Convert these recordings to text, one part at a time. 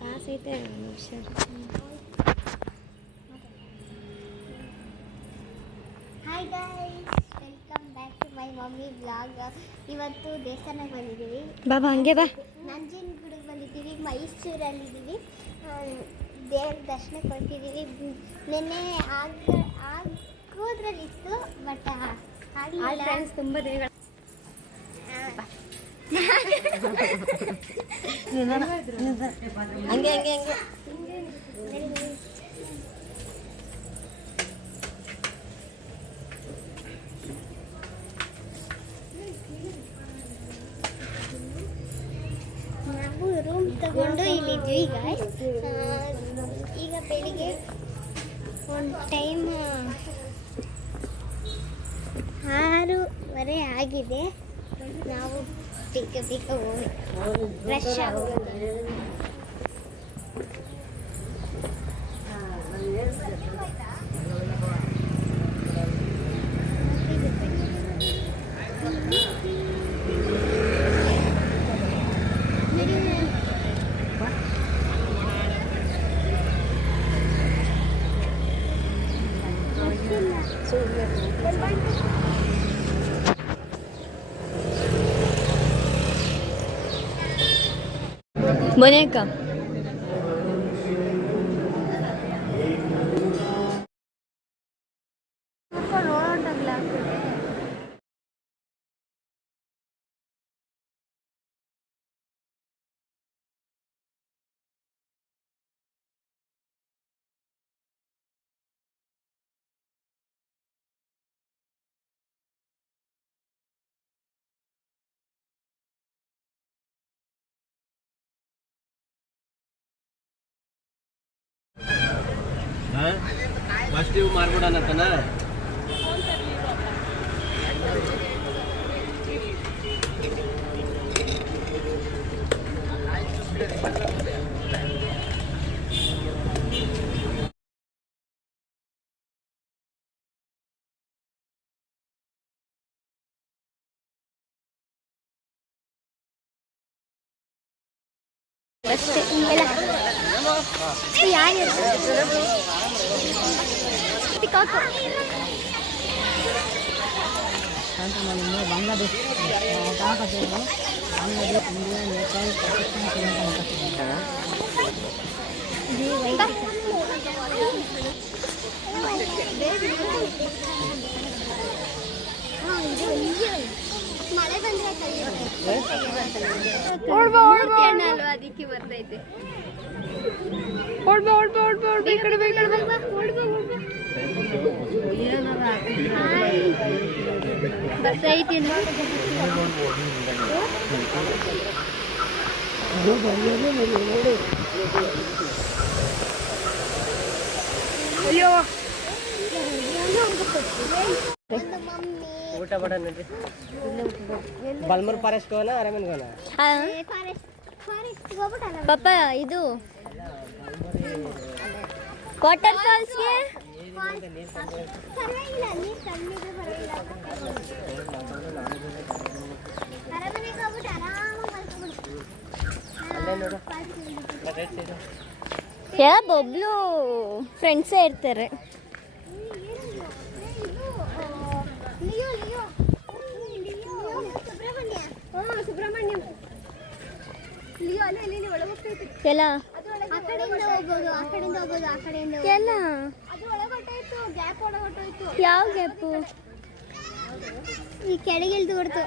ಕಾಸೈತೆ ಹುಷಾರು. Hi guys, welcome back to my mummy blog. ಇವತ್ತು ದೇವಸ್ಥಾನಕ್ಕೆ ಬಂದಿದ್ದೀವಿ. ಬಾಬಾ ಹಂಗೆ ಬಾ. ನಂಜನಗೂಡಿಗೆ ಬಂದಿದ್ದೀವಿ, ಮೈಸೂರಲ್ಲಿದ್ದೀವಿ. ದೇವ್ರ ದರ್ಶನಕ್ಕೆ ಹೊರಟಿದ್ದೀವಿ. ನಿನ್ನೆ ಆಗೋದ್ರಲ್ಲಿತ್ತು, ಬಟ್ ಆಗಲಿಲ್ಲ. ಫ್ರೆಂಡ್ಸ್ ತುಂಬ ದಿನಗಳು ಹಂಗೆ ಹಂಗೆ ಹಂಗೆ ನಾವು ರೂಮ್ ತಗೊಂಡು ಇಲ್ಲಿದ್ವಿ. ಈಗ ಬೆಳಿಗ್ಗೆ ಒಂದು ಟೈಮ್ 6:30 ಆಗಿದೆ. ನಾವು ಬೇಗ ಹೋಗಿ ಫ್ರೆಶ್ ಆಗೋದು. ಮನೆಯಕ್ಕ ಫಸ್ಟ್ ಇವು ಮಾರ್ಬಿಡೋಣತ್ತನ. ಅಷ್ಟೇ ಹಿಂಗೆಲ್ಲ ಯಾರು ಬಾಂಗ್ಲಾದೇಶ್ ಇಂಡಿಯಾ ನೇಪಾಳ ಪಾಕಿಸ್ತಾನ ಮಳೆ ಬಂದ್ರೆ ಅದಕ್ಕೆ ಬರ್ತೈತೆ. ಓಡ್ಬಾ ಓಡ್ಬಾ ಓಡ್ಬಾ ಓಡ್ಬಾ ಈ ಕಡೆ ಬಾ ಈ ಕಡೆ ಬಾ ಓಡ್ಬಾ ಓಡ್ಬಾ ಬರ್ತೈತಿ. ಅಯ್ಯೋ ಊಟ ಮಾಡ ನೋಡ್ರಿ. ಬಲ್ಮೂರ್ ಫಾರೆಸ್ಟ್ ಹೋಗೋಣ, ಅರಮನೆಗೆ ಹೋಗೋಣ. ಪಾಪ ಇದು ವಾಟರ್ ಫಾಲ್ಸ್ಗೆ ಪರವಾಗಿಲ್ಲ, ನೀರು ಕಮ್ಮಿ ಪರವಾಗಿಲ್ಲ. ಅರಮನೆಗೆ ಹೋಗ್ಬಿಟ್ಟು ಆರಾಮಾಗಿ ಎಲ್ಲ ಬೊಬ್ಲು ಫ್ರೆಂಡ್ಸೇ ಇರ್ತಾರೆ. ಸುಬ್ರಹ್ಮಣ್ಯ ಎಲ್ಲ ಆ ಕಡೆಯಿಂದ ಹೋಗ್ಬೋದು, ಆ ಕಡೆಯಿಂದ ಹೋಗ್ಬೋದು, ಆ ಕಡೆಯಿಂದ ಎಲ್ಲ ಅದು ಒಳಗೊಟ್ಟಾಯ್ತು, ಗ್ಯಾಪ್ ಒಳಗೊಟ್ಟಾಯ್ತು. ಯಾವ ಗ್ಯಾಪು? ಈ ಕೆಳಗೆ ಇಳ್ದು ಬಿಡ್ತು.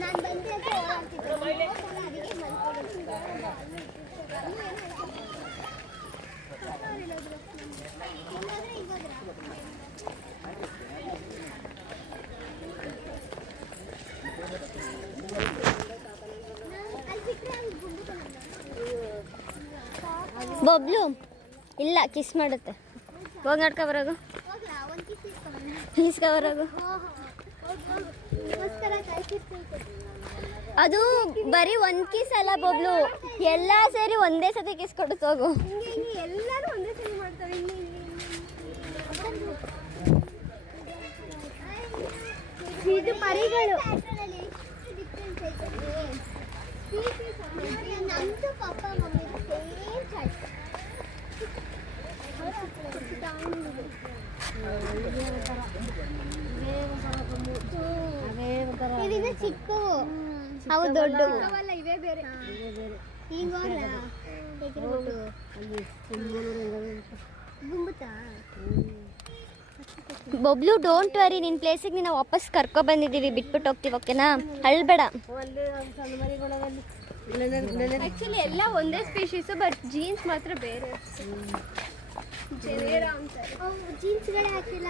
ನಾನು ಬಂದೆ ಅಂತ ಬಬ್ಲು ಇಲ್ಲ ಕಿಸ್ ಮಾಡುತ್ತೆ. ಹೋಗಿ ನಡ್ಕೊ ಬರೋದು, ಹೋಗ್ಲಾ ಒಂದು ಕಿಸ್ ಇಸ್ಕೊಂಬರೋಣ. ಇಸ್ಕೊ ಬರೋದು. ನಿಮಗೋಸ್ಕರ ಕಾಯ್ತಿರ್ತೀನಿ. ಅದು ಬರೀ ಒಂದು ಕಿಸ್ ಅಲ್ಲ ಬಬ್ಲು, ಎಲ್ಲ ಸೇರಿ ಒಂದೇ ಸತಿ ಕಿಸ್ ಕೊಡುತ್ತೆ. ಹೋಗು. ಹಿಂಗೆ ಎಲ್ಲರೂ ಒಂದೇ ಸಲ ಮಾಡ್ತಾರೆ. ಇದು ಮರಿಗಳು. ನಮ್ದು ಪಪ್ಪ ಮಮ್ಮಿ ಸೇಮ್ ಚಾಯ್ಸ್. ಇದೀಗ ಚಿಕ್ಕವು, ಅವು ದೊಡ್ಡವು. ಇವೇ ಬೇರೆ. ಈಗ ಗುಂಬುತ್ತಾ ಬಬ್ಲು ಡೋಂಟ್ ವರಿ, ನಿನ್ನ ಪ್ಲೇಸಿಗೆ ನೀನು ವಾಪಸ್ ಕರ್ಕೊ ಬಂದಿದ್ದೀವಿ, ಬಿಟ್ಬಿಟ್ಟು ಹೋಗ್ತೀವಿ. ಓಕೆನಾ? ಅಳ್ಬೇಡ. ಆಕ್ಚುಲಿ ಎಲ್ಲ ಒಂದೇ ಸ್ಪೀಶೀಸು, ಬಟ್ ಜೀನ್ಸ್ ಮಾತ್ರ ಬೇರೆ. ಜೀನ್ಸ್ಗಳೇ ಹಾಕಿಲ್ಲ.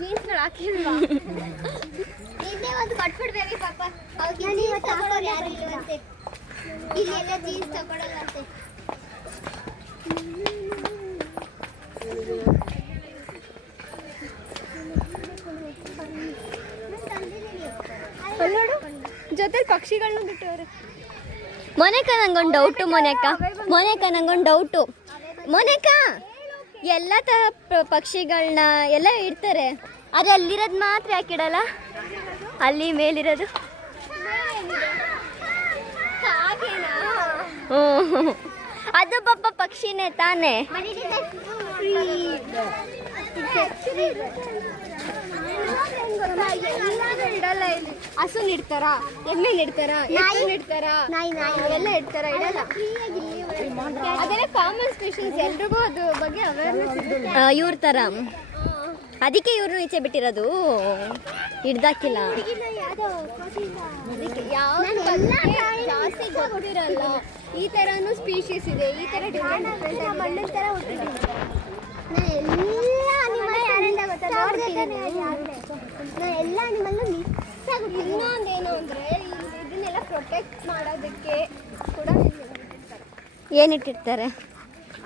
ಜೀನ್ಸ್ಗಳು ಹಾಕಿಲ್ವಾ? ಇಲ್ಲೇ ಒಂದು ಕೊಟ್ಬಿಡ್ಬೇಡಿ ಪಾಪ. ಅವ್ರಿಗೆ ತಗೊಳ್ಳೋರು ಯಾರು ಇಲ್ವಂತೆ. ಇಲ್ಲೆಲ್ಲ ಜೀನ್ಸ್ ತಗೊಳ್ಳೋದಂತೆ. ಜೊತೆ ಪಕ್ಷಿಗಳನ್ನ ಬಿಟ್ಟವ್ರೆ. ಮೊನೇಕ ನಂಗೊಂದು ಡೌಟು. ಮೊನೇಕ ನಂಗೊಂದು ಡೌಟು. ಮೊನೇಕ ಎಲ್ಲ ತರ ಪಕ್ಷಿಗಳನ್ನ ಎಲ್ಲ ಇಡ್ತಾರೆ, ಆದರೆ ಅಲ್ಲಿರೋದು ಮಾತ್ರ ಯಾಕೆ ಇಡಲ್ಲ? ಅಲ್ಲಿ ಮೇಲಿರೋದು ಅದು ಪಾಪ ಪಕ್ಷಿನೇ ತಾನೇ. ಇಡಲ್ಲ ಇಲ್ಲಿ. ಹಸುನ್ ಇಡ್ತಾರ, ಎಮ್ಮೆ ಇಡ್ತಾರ, ಇಡ್ತಾರ, ಎಲ್ಲ ಇಡ್ತಾರ, ಇಡಲ್ಲ. ಅದೆಲ್ಲ ಕಾಮನ್ ಸ್ಪೀಷೀಸ್, ಎಲ್ರಿಗೂ ಅದ್ರ ಬಗ್ಗೆ ಅವೇರ್ನೆಸ್ ಇದೆ. ಇವ್ರ ಥರ, ಅದಕ್ಕೆ ಇವ್ರನ್ನ ಈಚೆ ಬಿಟ್ಟಿರೋದು, ಹಿಡ್ದಾಕಿಲ್ಲ. ಜಾಸ್ತಿ ಗೊತ್ತಿರಲ್ಲ. ಈ ಥರನೂ ಸ್ಪೀಷೀಸ್ ಇದೆ, ಈ ಥರ ಡಿಫ್ರೆಂಟ್ ಎಲ್ಲ ಅನಿಮಲ್ಲು ಮಿಕ್ಸ್ ಆಗುತ್ತೆ. ಇನ್ನೊಂದೇನು ಅಂದರೆ ಇದನ್ನೆಲ್ಲ ಪ್ರೊಟೆಕ್ಟ್ ಮಾಡೋದಕ್ಕೆ ಕೂಡ ಏನಿಟ್ಟಿರ್ತಾರೆ?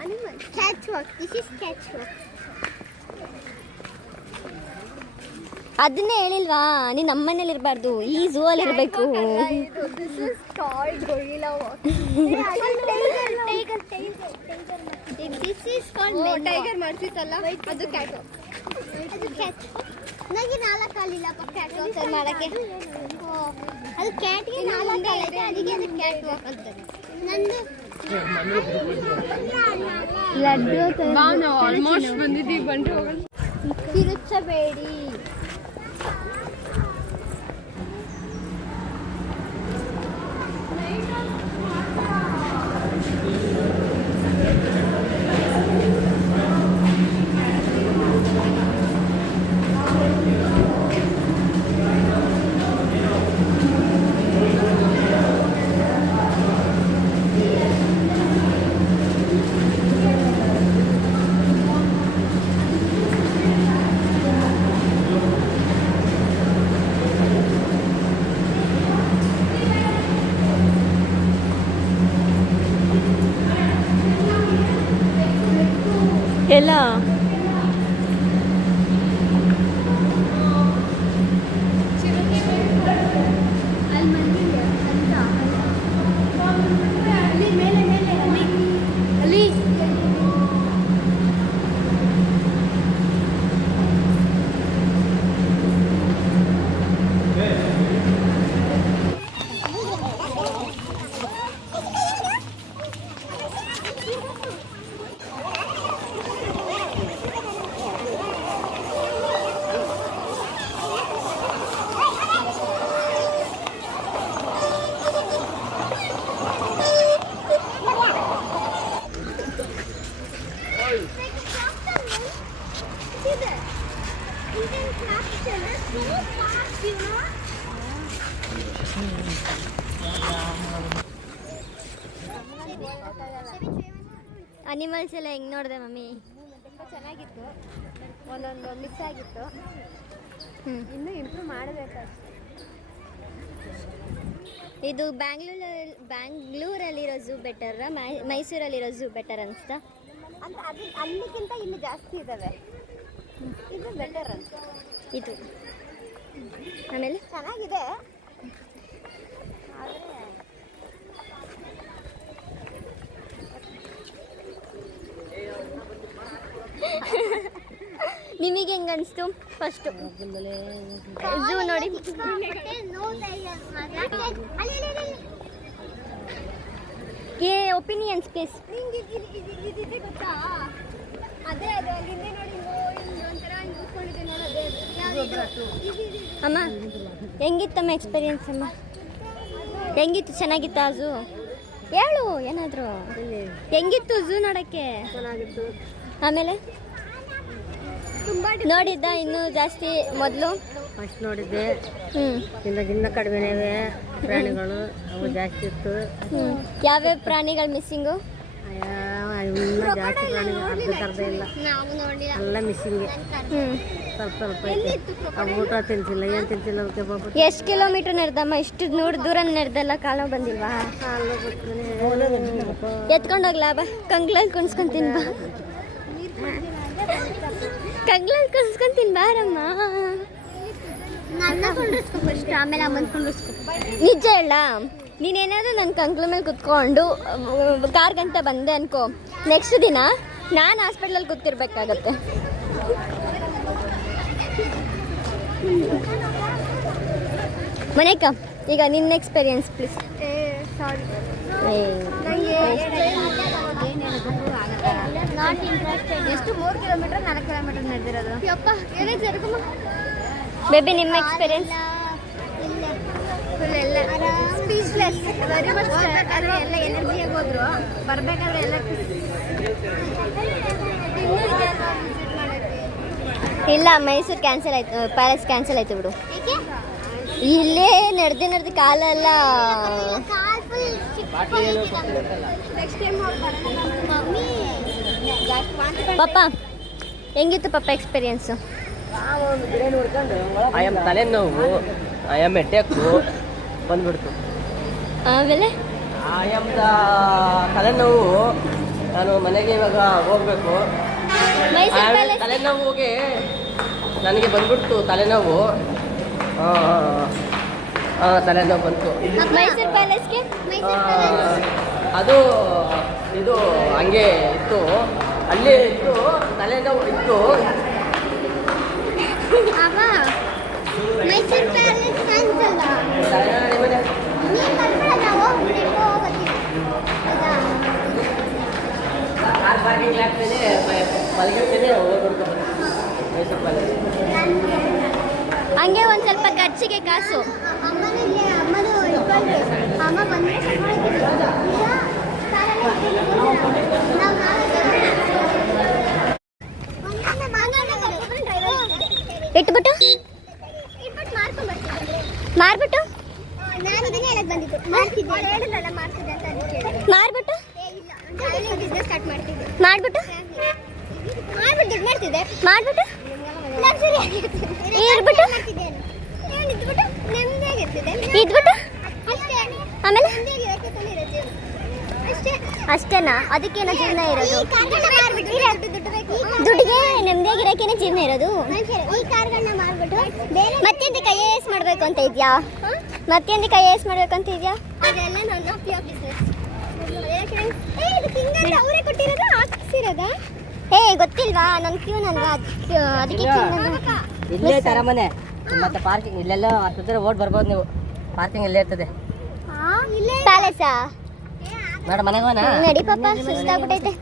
Animal catch walk. This is catch walk. ಅದನ್ನೇ ಹೇಳಿಲ್ವಾ ನೀನು ನಮ್ಮನೇಲಿ ಇರಬಾರ್ದು, ಈ ಝೂ ಅಲ್ಲಿ ಇರಬೇಕು. This is called gorilla walk. This is called tiger ಮಾಡ್ತಿತ್ತಲ್ಲ, ಅದು ಕ್ಯಾಟ್ ವಾಕ್. ಅದು ಕ್ಯಾಟ್. ನನಗೆ 4 ಕಾಲಿಲ್ಲಪ್ಪ ಕ್ಯಾಟ್ ವಾಕ್ ಮಾಡೋಕ್ಕೆ. ಅದು ಕ್ಯಾಟ್ಗೆ 4 ಕಾಲಿದೆ, ಅದಕ್ಕೆ ಅದು ಕ್ಯಾಟ್ ವಾಕ್ ಅಂತಾರೆ. ನಂದು ಲಡ್ಡು ನಾವು ಆಲ್ಮೋಸ್ಟ್ ಬಂದಿದ್ದೀವಿ. ಬಂದು ಹೋಗೋಣ. ತಿರುಚಬೇಡಿ. ಎಲ್ಲ ಅನಿಮಲ್ಸ್ ಎಲ್ಲ ಹೆಂಗ್ ನೋಡಿದೆ ಮಮ್ಮಿ? ತುಂಬ ಚೆನ್ನಾಗಿತ್ತು. ಒಂದೊಂದು ಮಿಸ್ ಆಗಿತ್ತು, ಇನ್ನೂ ಇಂಪ್ರೂವ್ ಮಾಡಬೇಕಷ್ಟೆ. ಇದು ಬ್ಯಾಂಗ್ಳೂರಲ್ಲಿರೋ ಝೂ ಬೆಟರ್, ಮೈಸೂರಲ್ಲಿರೋ ಝೂ ಬೆಟರ್ ಅನಿಸ್ತಾ? ಅಂತ ಅಲ್ಲಿಗಿಂತ ಇಲ್ಲಿ ಜಾಸ್ತಿ ಇದಾವೆ. ಇದು ಬೆಟರ್ ಅಂತ. ಇದು ಆಮೇಲೆ ಚೆನ್ನಾಗಿದೆ ಆದರೆ ನಿಮಗೆ ಹೆಂಗೆ ಅನಿಸ್ತು ಫಸ್ಟು ಝೂ ನೋಡಿ? ಏ ಒಪಿನಿಯನ್ಸ್ ಪ್ಲೀಸ್. ನಿಂಗೆ ಗೊತ್ತಾ? ಅದೇ ಅದು ಅಲ್ಲಿಂದ ನೋಡಿ ಒಂಥರ ಕೂತ್ಕೊಂಡಿದ್ದೆ ನೋಡಿ. ಅಮ್ಮ ಹೆಂಗಿತ್ತಮ್ಮ ಎಕ್ಸ್ಪೀರಿಯನ್ಸ್ ಅಮ್ಮ? ಹೆಂಗಿತ್ತು? ಚೆನ್ನಾಗಿತ್ತಾ ಝೂ? ಹೇಳು ಏನಾದರೂ. ಹೆಂಗಿತ್ತು ಝೂ ನೋಡೋಕ್ಕೆ? ಚೆನ್ನಾಗಿತ್ತು. ಆಮೇಲೆ ನೋಡಿದ್ದ ಇನ್ನೂ ಜಾಸ್ತಿ ಮೊದಲು? ಫಸ್ಟ್ ನೋಡಿದ್ದೆ, ಹ್ಞೂ. ಇನ್ನ ಕಡಿಮೆನೇ ಪ್ರಾಣಿಗಳು, ಅವು ಜಾಸ್ತಿ ಇತ್ತು. ಯಾವ್ಯಾವ ಪ್ರಾಣಿಗಳು ಮಿಸ್ಸಿಂಗು? ಇನ್ನೂ ಜಾಸ್ತಿ ಪ್ರಾಣಿಗಳು ಅರ್ಧ ಇಲ್ಲ, ನಾವು ನೋಡಿ ಎಲ್ಲ ಮಿಸ್ಸಿಂಗ್. ಹ್ಞೂ. ಸ್ವಲ್ಪ ಐತೆ. ಆ ಊಟ ತಿನ್ಸಿಲ್ಲ, ಏನು ತಿನ್ಸಿಲ್ಲ ಅದಕ್ಕೆ ಬಾಬು. ಎಷ್ಟು ಕಿಲೋಮೀಟ್ರ್ ನಡೆದಮ್ಮ? ಇಷ್ಟು ದೂರ ನಡೆದಲ್ಲ, ಕಾಲು ಬಂದಿಲ್ವಾ? ಎತ್ಕೊಂಡು ಹೋಗ್ಲಾ ಬಾ, ಕಂಗ್ಲಲ್ಲಿ ಕುಣಿಸ್ಕೊಂತೀನಿ ಬಾ, ಕಂಗ್ಲಲ್ಲಿ ಕುಣಿಸ್ಕೊಂತೀನಿ ಬಾರಮ್ಮ. ನನ್ನ ಕುಂಡ್ರಿಸ್ಕೊ ಫಸ್ಟ್, ಆಮೇಲೆ ಅಮ್ಮನ ಕುಂಡ್ರಿಸ್ಕೊ. ನಿಜ ಹೇಳ, ನೀನೇನಾದರೂ ನನ್ನ ಕಂಗ್ಲ ಮೇಲೆ ಕುತ್ಕೊಂಡು ಕಾರ್ಗಂತ ಬಂದೆ ಅನ್ಕೋ, ನೆಕ್ಸ್ಟ್ ದಿನ ನಾನು ಹಾಸ್ಪಿಟ್ಲಲ್ಲಿ ಕೂತಿರ್ಬೇಕಾಗತ್ತೆ. ಮನೇಕ ಈಗ ನಿನ್ನ experience please. Sorry, not interested. ಎಷ್ಟು 3 ಕಿಲೋಮೀಟರ್ 4 ಕಿಲೋಮೀಟರ್ ನಡೆದಿರೋದು? ಯಪ್ಪ ಏನೇ ಜರುಗಮ್ಮ. ಬೇಬಿ ನಿಮ್ಮ ಎಕ್ಸ್ಪೀರಿಯನ್ಸ್? ಫುಲ್ ಎಲ್ಲ ಸ್ಪೀಚ್ಲೆಸ್, ವೆರಿ ಮಚ್. ಎಲ್ಲ ಎನರ್ಜಿಯಾಗಿ ಹೋದ್ರು, ಬರಬೇಕಾದ್ರೆ ಎಲ್ಲ ಇಲ್ಲ. ಮೈಸೂರು ಕ್ಯಾನ್ಸಲ್ ಆಯ್ತು, ಪ್ಯಾಲೇಸ್ ಕ್ಯಾನ್ಸಲ್ ಆಯ್ತು ಬಿಡು. ಇಲ್ಲೇ ನಡೆದು ಕಾಲೆಲ್ಲ. ನೆಕ್ಸ್ಟ್ ಟೈಮ್ ಮಮ್ಮಿ ಪಪ್ಪ ಹೆಂಗಿತ್ತು ಪಪ್ಪ ಎಕ್ಸ್ಪೀರಿಯನ್ಸು? ಐ ಆಮ್ ತಲೆನೋವು, ಐ ಆಮ್ ಹೆಡ್ಡೇಕು ಬಂದ್ಬಿಡ್ತು. ಆಮೇಲೆ ಐ ಆಮ್ ತಲೆನೋವು, ನಾನು ಮನೆಗೆ ಇವಾಗ ಹೋಗ್ಬೇಕು. ಮೈಸೂರು ಪ್ಯಾಲೇಸ್ ತಲೆನೋವಿಗೆ ನನಗೆ ಬಂದ್ಬಿಡ್ತು ತಲೆನೋವು. ತಲೆನೋವು ಬಂತು. ಮೈಸೂರು ಪ್ಯಾಲೇಸ್ಗೆ ಅದು ಇದು ಹಂಗೆ ಇತ್ತು, ಅಲ್ಲಿ ಇತ್ತು, ತಲೆನೋವು ಇತ್ತು. ಅಮ್ಮ ಮೈಸೂರು ಪ್ಯಾಲೇಸ್ ಕ್ಯಾನ್ಸಲ್. ತಲೆನೋವು ನಿಮ್ಮನೆ ನೀನು ಕರ್ಕೊಳ್ಳೋಣ, ಹೋಗ್ಬಿಟ್ಟು ಹೋಗ್ತೀನಿ. ಹೌದಾ? ಕಾರ್ ಪಾರ್ಕಿಂಗ್ ಆಗ್ತೇನೆ, ಮಲಗಿರ್ತೇನೆ, ಹೋಗ್ಬಿಡ್ತು ಮೈಸೂರು ಪ್ಯಾಲೇಸ್. ಹಂಗೆ ಒಂದು ಸ್ವಲ್ಪ ಖರ್ಚಿಗೆ ಕಾಸು. ಅಮ್ಮನೂ ಇಟ್ಕೊಂಡ್ರೆ ಅಮ್ಮ ಬಂದರೆ ಇಟ್ಬಿಟ್ಟು ಮಾರ್ಬಿಟ್ಟು ನಾನು ಇದನ್ನೇ ಹೇಳಕ್ ಬಂದಿದ್ದು. ಮಾಡ್ತಿದ್ದೆ ಹೇಳಿದ್ರಲ್ಲ, ಮಾಡ್ತಿದ್ದೆ ಅಂತ ಅದಕ್ಕೆ ಹೇಳಿದೆ. ಮಾರ್ಬಿಟ್ಟು ಬಿಸ್ನೆಸ್ ಸ್ಟಾರ್ಟ್ ಮಾಡ್ತಿದ್ದೆ. ಮಾಡ್ಬಿಟ್ಟು ಮಾಡ್ತಿದ್ದೆ ಮಾಡ್ಬಿಟ್ಟು ಲಕ್ಸುರಿ ಇರ್ಬಿಟ್ಟು ಮಾಡ್ತಿದ್ದೆ. ಇದ್ಬಿಟ್ಟು ನೆಮ್ಮದಿಯಾಗಿರ್ತಿದ್ದೆ. ಇದ್ಬಿಟ್ಟು ಅಷ್ಟೇ. ಆಮೇಲೆ ನೆಮ್ಮದಿಯಾಗಿರೋಕ್ಕೆ ಕಲಿರೋದು ಅಷ್ಟೇ. ಅಷ್ಟೇನಾ? ಅದಕ್ಕೇನೋ ಜೀವನ ಇರೋದು? ಈ ಕಾರ್ಗಳನ್ನ ಮಾರ್ಬಿಟ್ಟು ದುಡ್ಡು ಬೇಕು. ದುಡ್ಡಿಗೆ ನೆಮ್ಮದಿಯಾಗಿರೋಕೇನೆ ಜೀವನ ಇರೋದು. ಈ ಕಾರ್ಗಳನ್ನ ಮಾರ್ಬಿಟ್ಟು ಬೇರೆ ಮತ್ತೆಂದಕ್ಕೆ IAS ಮಾಡ್ಬೇಕು ಅಂತ ಇದೆಯಾ? ಮತ್ತೆಂದಕ್ಕೆ IAS ಮಾಡ್ಬೇಕು ಅಂತ ಇದೆಯಾ? ಅದೆಲ್ಲ ನನ್ನ ಪ್ಯೂರ್ ಬಿಸ್ನೆಸ್. ಇದು ಕಿಂಗ್ ಅವರೇ ಕೊಟ್ಟಿರೋದು, ಹಾಕ್ಸಿರೋದಾ? ಗೊತ್ತಿಲ್ವಾ? ನನ್ನ ಕ್ಯೂನ್ ಅಲ್ವಾ, ಅದಕ್ಕೆ ಇಲ್ಲೇ ತರ ಮನೆ, ಮತ್ತೆ ಪಾರ್ಕಿಂಗ್ ಇಲ್ಲೆಲ್ಲ ಹತ್ತಿರ ಓಟ್ ಬರ್ಬೋದು ನೀವು. ಪಾರ್ಕಿಂಗ್ ಇಲ್ಲೇ ಇರ್ತದೆ. ಪ್ಯಾಲೇಸಾ? ಮೇಡಮ್ ಮನೆಗೆ ಹೋಗೋಣ? ನಡಿ ಪಾಪ, ಸುಸ್ತಾಗ್ಬಿಟ್ಟೈತೆ.